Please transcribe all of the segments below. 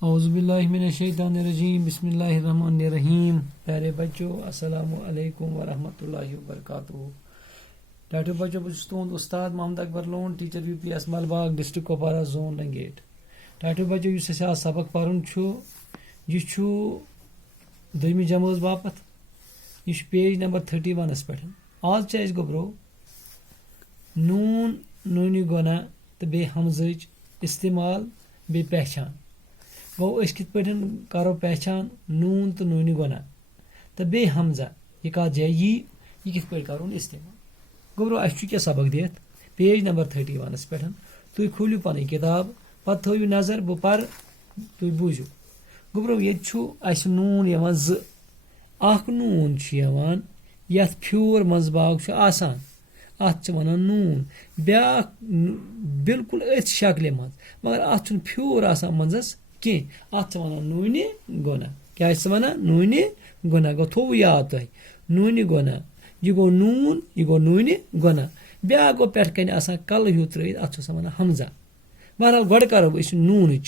औज़ुबिल्लाहिमिनश्शैतानिर्रजीम बिस्मिल्लाहिर्रहमानिर्रहीम। प्यारे बच्चों, अस्सलामु अलैकुम वरहमतुल्लाहि वबरकातुहू। डाक्टर बच्चों, बस तुंद उस्ताद Mohammad Akbar Lone, teacher UPS Malbagh, district Kupwara, zone Langate. Doctor बच्चों, इस आज सबक पर्न यह दोमी जमात बापत यह पेज नंबर 31 पे। आज गोब्रो नून नूनी गोना तो बे हमजच इस्तेमाल बे पहचान। गो कित पे करो पहचान नून तो नूनी गोना तो बे हमजा यह कत जाए यह कित पे करो इस्तेमाल। गोब्रो अस क्या सबक दित पेज नंबर 31 पे। तुम खोलू पन किताब पत् थो नजर बह पर तुम बूझू। गोब्रो ये नून यवान अख नून यथ फ्यूर मजबाग आसान अत वनान नून ब्या बिल्कुल अथ शक्ल मज मगर अत फ्यूर आसान मजस कि अत वनान नूनी गोना। क्या वनान नूनी गोना। गो थो याद तुह नूनी गोना यह गो नून यह गो नूनी गोना। ब्या गो पे कल हूँ त्रत अत वनान हमजा। बहरहाल गो करो नून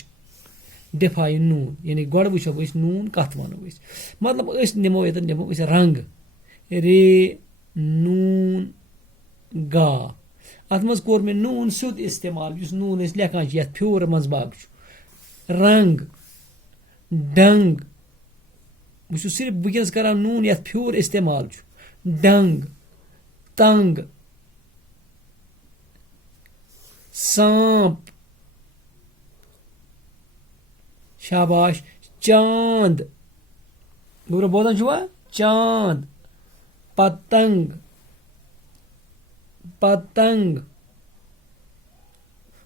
डिफाइन नून यानी गो वो नून कत वनो मतलब नमो ये नमो रंग रे नून गा अत मज कोर मे नून सुद इस्तेमाल नून लेखान ये फ्यूर मजबाग रंग डंग बह सिर्फ वनस कर नून ये फ्यूर इस्तेमाल डंग तंग सांप शाबाश चांद गोब्रो बोजान छुआ चांद पतंग पतंग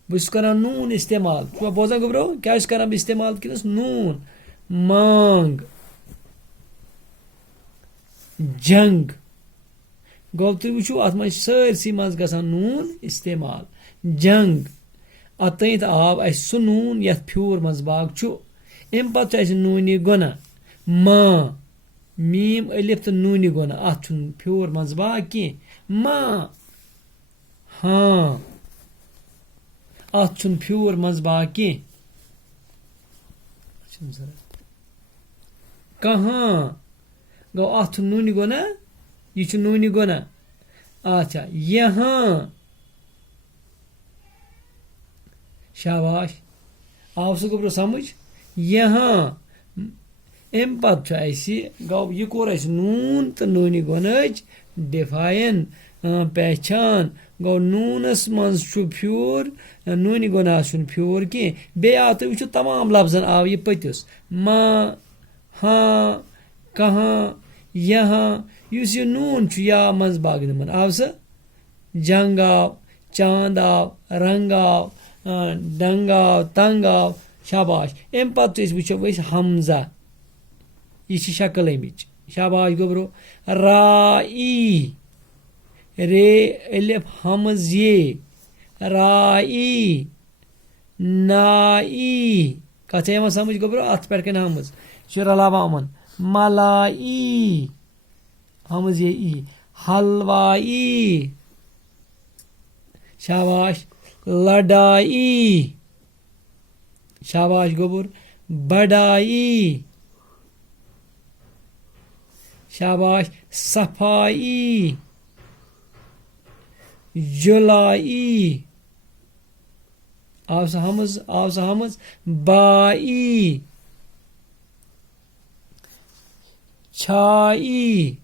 बस कर नून इस्तेमाल बोजान गोब्रो क्या कर इस्तेमाल किस नून मांग जंग गो तुम वो अत मे सरसी मज गसान नून इस्तेमाल जंग अत आव सह नून ये फ्यूर मजबाग अम पे नूनी गोना माँ मीम अलिफ तो नूनी गोना अत फ्यूर मजबाग कह माँ हाँ अत फ्यूर मजबाग कह कहाँ गो अत नूनी गोना यह नूनी गोना। अच्छा यहाँ शाबाश आव सह गोब्रो समझ यहाँ अम पे गो यह कोर नून तो नूनी गोन डिफाइन पहचान गो नूनस मज फ्यूर नूनी गोना फ्यूर कह बे आव तुम वो तमाम लफ्जन आव यह पतिस माँ हाँ कहाँ यहाँ इस यह नून या मजबाग नमन आव सह जंग आव चांद आव रंग आव डंग आव तंग आव शाबाश अम पे वो हमजा यह शक्ल अमिच शाबाश गोब्रो राई रे अलिफ हमज ये राई नाई कत समझ गोब्रो अत पे हमज रलावा अमन मलाई हमज ये ई हलवाई शाबाश लड़ाई शाबाश गोबर बड़ाई शाबाश सफाई जुलाई आव हमज बाई छाई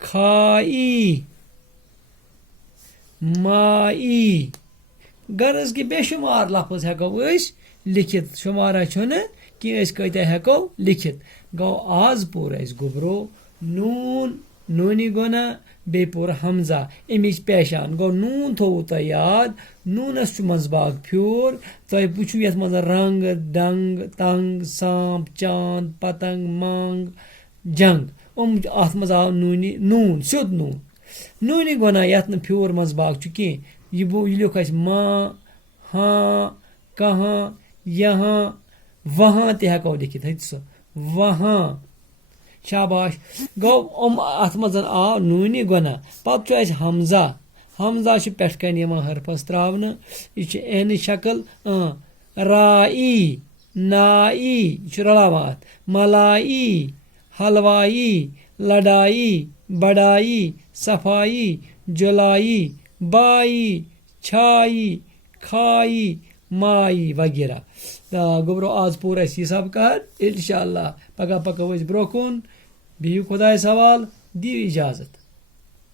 खाई माई गर्ज कि बेशुमार लफ्ज हेको लिखित शुमारा कि कत हेको लिखित। गो आज पोर गोब्रो नून नूनी गोना बे पोर हमजा अमिच पहचान गो नून थो तुह याद नूनस मजबाग फ्यूर तुह वो ये मज रंग डंग तंग सांप चांद पतंग मांग जंग अत मज आव नूनी नून सुद नून नूनी गोना ये फ्यूर मजबाग कह यह लिख माँ हाँ कहाँ यहाँ वहाँ तको लिखित वहाँ शाबाश गो अत मज आव नूनी गोना पे हमजा हमजा पे हरफस त्रावन यह एन शक्ल رائی نائی یہ چھُ رلاوان اتھ ملائی حلوائی لڑائی بڑائی صفائی جلائی بائی چھائی کھائی مائی وغیرہ. گوٚبرو آز پوٚر اَسہِ یہِ سبقات اِنشاء اللہ پگاہ پکو أسۍ برٛونٛہہ کُن. بِہِو خۄدایَس حوال دِیِو اِجازت.